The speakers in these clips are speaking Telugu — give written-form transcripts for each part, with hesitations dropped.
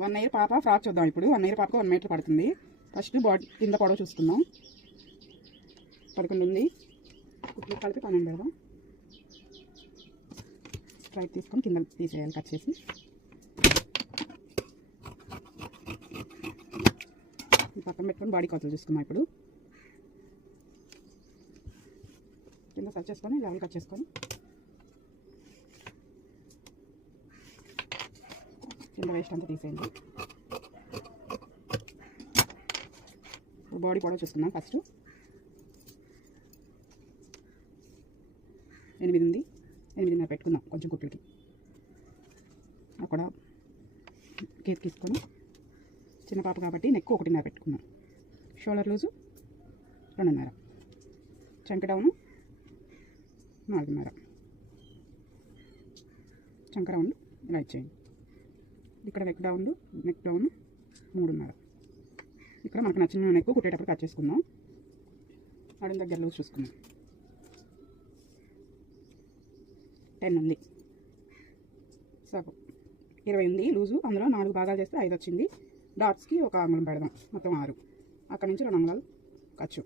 1 ఇయర్ పాప ఫ్రాక్ చూద్దాం ఇప్పుడు. 1 ఇయర్ పాపకు 1 మీటర్ పడుతుంది. ఫస్ట్ బాడీ కింద పొడవు చూసుకుందాం. 11 ఉంది. కుట్లు కలిపి 12 పెడదాం. స్ట్రైట్ తీసుకొని కింద తీసేయాలి కట్ చేసి. ఈ పక్కన పెట్టుకొని బాడీ కొలతలు చూసుకుందాం ఇప్పుడు. కింద కట్ చేసుకొని లెవెల్ కట్ చేసుకొని కింద వేస్ట్ అంతా తీసేయండి. బాడీ పొడవు చూసుకుందాం. ఫస్ట్ 8 ఉంది. 8.5 పెట్టుకుందాం కొంచెం కుట్లకి. అక్కడ కేక్ తీసుకొని చిన్న పాప కాబట్టి నెక్ 1.5 పెట్టుకుందాం. Shoulder loose 2.5. చంక డౌను 4.5. చంక రౌండ్ ఇలా ఇచ్చేయండి. ఇక్కడ నెక్ డౌన్ 3.5. ఇక్కడ మనకు నచ్చిన నెక్ కుట్టేటప్పుడు కట్ చేసుకుందాం. నడుం దగ్గర లూజ్ చూసుకుందాం. 10 ఉంది. సగం 20 ఉంది లూజు. అందులో 4 భాగాలు చేస్తే 5 వచ్చింది. డాట్స్కి 1 అంగుళం పెడదాం. మొత్తం 6. అక్కడ నుంచి 2 అంగుళాలు ఖర్చు.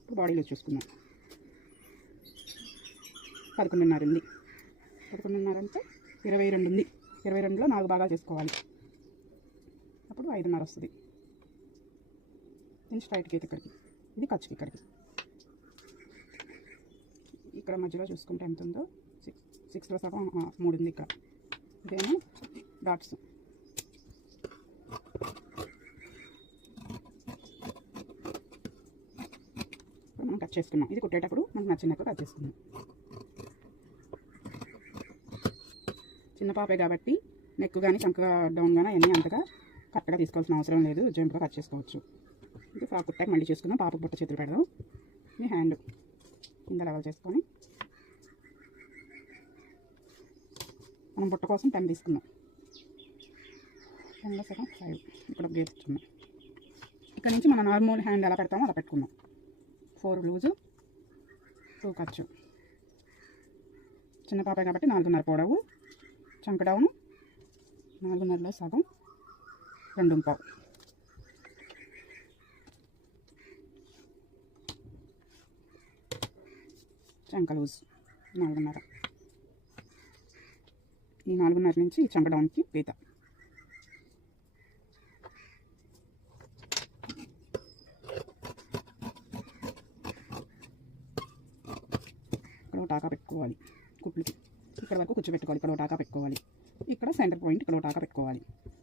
ఇప్పుడు బాడీ లూజ్ చూసుకుందాం. 11.5 ఉంది. 11.5 అంటే 22 ఉంది. 22లో 4 భాగాలు చేసుకోవాలి. అప్పుడు 5.5 వస్తుంది. దీన్ని స్ట్రైట్ గీత ఇక్కడికి, ఇది ఖర్చుకి ఇక్కడికి. ఇక్కడ మధ్యలో చూసుకుంటే ఎంత ఉందో 6లో సగం 3 ఉంది ఇక్కడ. ఇదేమో డాట్స్. మనం కట్ చేసుకున్నాం. ఇది కుట్టేటప్పుడు మనకు నచ్చినట్టు కట్ చేసుకున్నాం. చిన్న పాపే కాబట్టి నెక్ కానీ చంక డౌన్ కానీ అన్నీ అంతగా కరెక్ట్గా తీసుకోవాల్సిన అవసరం లేదు. జంప్గా కట్ చేసుకోవచ్చు. ఇది ఫ్రాక్ కుట్టాక మళ్ళీ చేసుకుందాం. పాప బుట్ట చేతులు పెడదాం. ఈ హ్యాండ్ కింద లెవెల్ చేసుకొని మనం బుట్ట కోసం 10 తీసుకున్నాం. 10లో సగం 5 ఇక్కడ గీస్తున్నాం. ఇక్కడ నుంచి మన నార్మల్ హ్యాండ్ ఎలా పెడతామో అలా పెట్టుకుందాం. 4 లూజు 2 ఖర్చు. చిన్న పాప కాబట్టి 4.5 పొడవు. చంక డౌను 4.5లో సగం 2.5. చంక లూజ్ 4.5. ఈ 4.5 నుంచి చంక డౌన్కి పీత. ఇక్కడ టాకా పెట్టుకోవాలి కుట్లకి. ఇక్కడ వరకు కూర్చోబెట్టుకోవాలి. ఇక్కడ టాకా పెట్టుకోవాలి. ఇక్కడ సెంటర్ పాయింట్ ఇక్కడ టాకా పెట్టుకోవాలి.